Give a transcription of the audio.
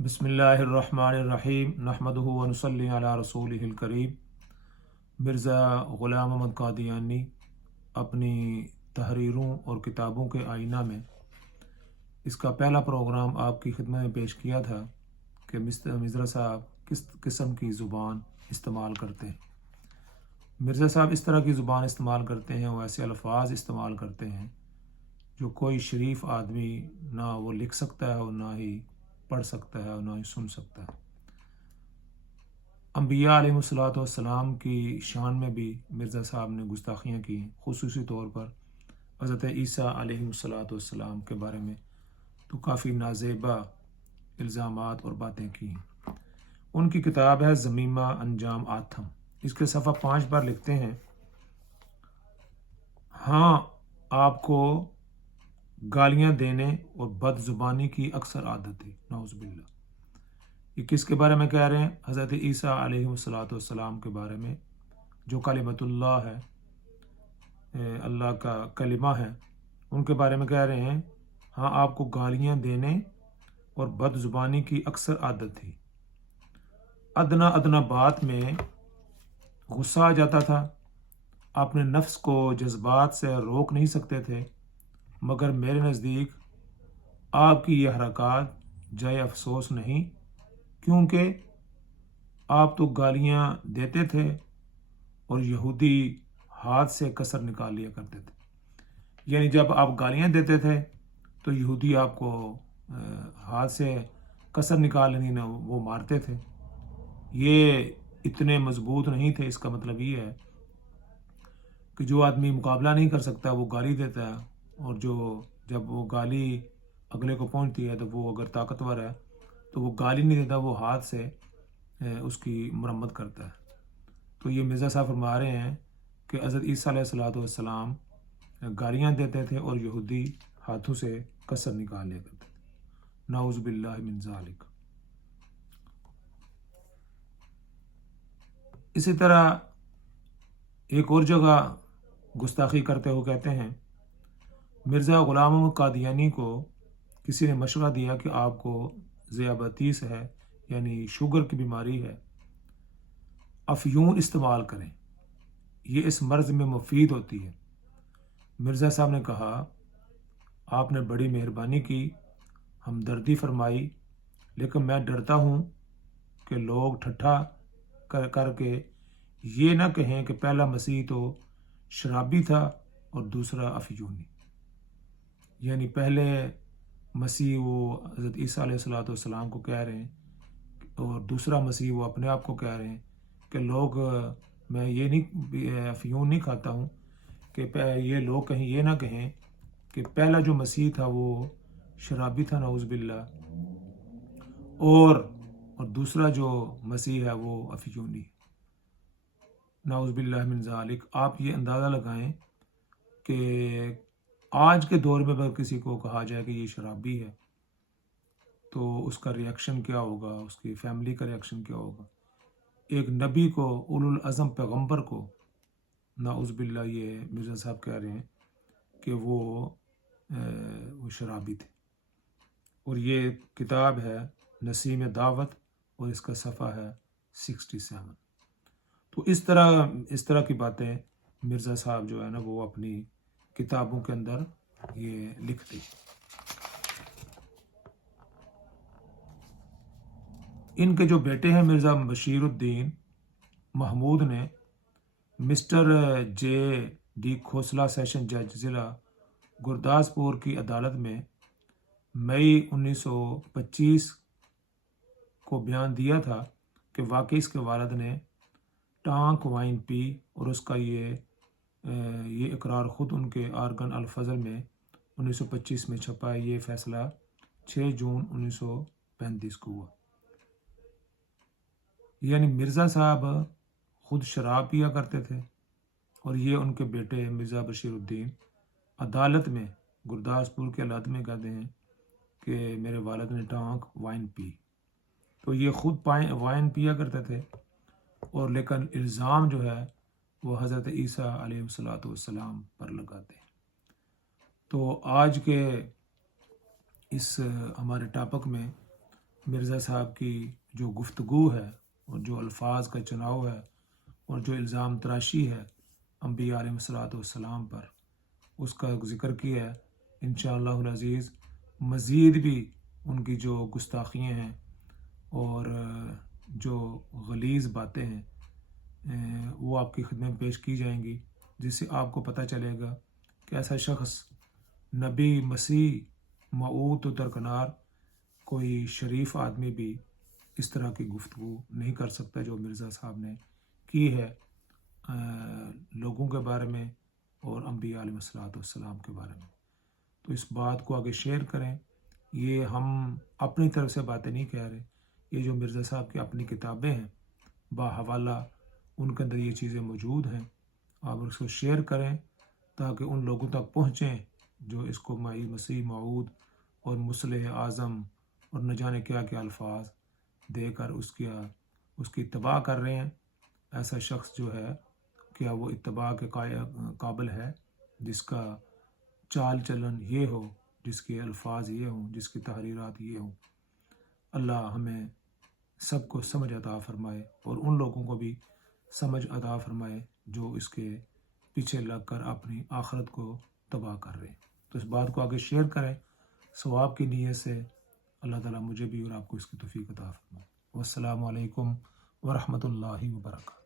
بسم اللہ الرحمن الرحیم نحمدہ و نصلی علی رسولہ الکریم۔ مرزا غلام احمد قادیانی اپنی تحریروں اور کتابوں کے آئینہ میں اس کا پہلا پروگرام آپ کی خدمت میں پیش کیا تھا کہ مرزا صاحب کس قسم کی زبان استعمال کرتے ہیں۔ مرزا صاحب اس طرح کی زبان استعمال کرتے ہیں، وہ ایسے الفاظ استعمال کرتے ہیں جو کوئی شریف آدمی نہ وہ لکھ سکتا ہے اور نہ ہی پڑھ سکتا ہے اور نہ ہی سن سکتا ہے۔ انبیاء علیہ الصلوۃ والسلام کی شان میں بھی مرزا صاحب نے گستاخیاں کی، خصوصی طور پر حضرت عیسیٰ علیہ الصلوۃ والسلام کے بارے میں تو کافی نازیبا الزامات اور باتیں کی۔ ان کی کتاب ہے ضمیمہ انجام آتھم، اس کے صفحہ 5 پر لکھتے ہیں، ہاں آپ کو گالیاں دینے اور بد زبانی کی اکثر عادت تھی، نعوذ باللہ۔ یہ کس کے بارے میں کہہ رہے ہیں؟ حضرت عیسیٰ علیہ الصلوۃ والسلام کے بارے میں، جو کلمۃ اللہ ہے، اللہ کا کلمہ ہے، ان کے بارے میں کہہ رہے ہیں، ہاں آپ کو گالیاں دینے اور بد زبانی کی اکثر عادت تھی۔ ادنا ادنا بات میں غصہ آ جاتا تھا، اپنے نفس کو جذبات سے روک نہیں سکتے تھے، مگر میرے نزدیک آپ کی یہ حرکات جائے افسوس نہیں، کیونکہ آپ تو گالیاں دیتے تھے اور یہودی ہاتھ سے کسر نکال لیا کرتے تھے۔ یعنی جب آپ گالیاں دیتے تھے تو یہودی آپ کو ہاتھ سے کسر نکال لینی نہ وہ مارتے تھے۔ یہ اتنے مضبوط نہیں تھے۔ اس کا مطلب یہ ہے کہ جو آدمی مقابلہ نہیں کر سکتا وہ گالی دیتا ہے، اور جب وہ گالی اگلے کو پہنچتی ہے تو وہ اگر طاقتور ہے تو وہ گالی نہیں دیتا، وہ ہاتھ سے اس کی مرمت کرتا ہے۔ تو یہ مرزا صاحب فرما رہے ہیں کہ حضرت عیسیٰ علیہ الصلوۃ والسلام گالیاں دیتے تھے اور یہودی ہاتھوں سے کسر نکال لیا کرتے تھے، نعوذ باللہ من ذالک۔ اسی طرح ایک اور جگہ گستاخی کرتے ہوئے کہتے ہیں، مرزا غلام احمد قادیانی کو کسی نے مشورہ دیا کہ آپ کو ذیابیطس ہے، یعنی شوگر کی بیماری ہے، افیون استعمال کریں، یہ اس مرض میں مفید ہوتی ہے۔ مرزا صاحب نے کہا، آپ نے بڑی مہربانی کی، ہمدردی فرمائی، لیکن میں ڈرتا ہوں کہ لوگ ٹھٹھا کر کے یہ نہ کہیں کہ پہلا مسیح تو شرابی تھا اور دوسرا افیونی۔ یعنی پہلے مسیح وہ حضرت عیسیٰ علیہ الصلوۃ والسلام کو کہہ رہے ہیں، اور دوسرا مسیح وہ اپنے آپ کو کہہ رہے ہیں کہ لوگ، میں یہ نہیں افیون نہیں کھاتا ہوں، کہ یہ لوگ کہیں یہ نہ کہیں کہ پہلا جو مسیح تھا وہ شرابی تھا، نعوذ باللہ، اور دوسرا جو مسیح ہے وہ افیونی، نعوذ باللہ من ذالک۔ آپ یہ اندازہ لگائیں کہ آج کے دور میں اگر کسی کو کہا جائے کہ یہ شرابی ہے تو اس کا ریاکشن کیا ہوگا، اس کی فیملی کا ریاکشن کیا ہوگا۔ ایک نبی کو، اولو العزم پیغمبر کو، نعوذ باللہ، یہ مرزا صاحب کہہ رہے ہیں کہ وہ شرابی تھے۔ اور یہ کتاب ہے نسیم دعوت اور اس کا صفحہ ہے 67۔ تو اس طرح کی باتیں مرزا صاحب جو ہے نا وہ اپنی کتابوں کے اندر یہ لکھتے۔ ان کے جو بیٹے ہیں مرزا بشیر الدین محمود نے mister J D Khosla session جج ضلع گرداسپور کی عدالت میں مئی 1925 کو بیان دیا تھا کہ واقعی اس کے والد نے ٹانک وائن پی، اور اس کا یہ اقرار خود ان کے آرگن الفضل میں 1925 میں چھپا ہے۔ یہ فیصلہ 6 جون 1935 کو ہوا۔ یعنی مرزا صاحب خود شراب پیا کرتے تھے، اور یہ ان کے بیٹے مرزا بشیر الدین عدالت میں، گرداسپور کی عدالت میں کہتے ہیں کہ میرے والد نے ٹانک وائن پی۔ تو یہ خود وائن پیا کرتے تھے، اور لیکن الزام جو ہے وہ حضرت عیسیٰ علیہ الصلوۃ والسلام پر لگاتے ہیں۔ تو آج کے اس ہمارے ٹاپک میں مرزا صاحب کی جو گفتگو ہے اور جو الفاظ کا چناؤ ہے اور جو الزام تراشی ہے انبیاء علیہ الصلوۃ والسلام پر، اس کا ذکر کیا ہے۔ انشاءاللہ العزیز مزید بھی ان کی جو گستاخیاں ہیں اور جو غلیظ باتیں ہیں وہ آپ کی خدمت میں پیش کی جائیں گی، جس سے آپ کو پتہ چلے گا کہ ایسا شخص نبی، مسیح، موعود و درکنار کوئی شریف آدمی بھی اس طرح کی گفتگو نہیں کر سکتا جو مرزا صاحب نے کی ہے لوگوں کے بارے میں اور انبیاء علیہ الصلوۃ والسلام کے بارے میں۔ تو اس بات کو آگے شیئر کریں۔ یہ ہم اپنی طرف سے باتیں نہیں کہہ رہے، یہ جو مرزا صاحب کی اپنی کتابیں ہیں باحوالہ، ان کے اندر یہ چیزیں موجود ہیں۔ آپ اس کو شیئر کریں تاکہ ان لوگوں تک پہنچیں جو اس کو مسیح، موعود اور مصلح اعظم اور نہ جانے کیا کیا الفاظ دے کر اس کی اتباع کر رہے ہیں۔ ایسا شخص جو ہے کیا وہ اتباع کے قابل ہے، جس کا چال چلن یہ ہو، جس کے الفاظ یہ ہوں، جس کی تحریرات یہ ہوں۔ اللہ ہمیں سب کو سمجھ عطا فرمائے اور ان لوگوں کو بھی سمجھ عطا فرمائے جو اس کے پیچھے لگ کر اپنی آخرت کو تباہ کر رہے ہیں۔ تو اس بات کو آگے شیئر کریں ثواب کی نیت سے۔ اللہ تعالیٰ مجھے بھی اور آپ کو اس کی توفیق عطا فرمائے۔ والسلام علیکم ورحمۃ اللہ وبرکاتہ۔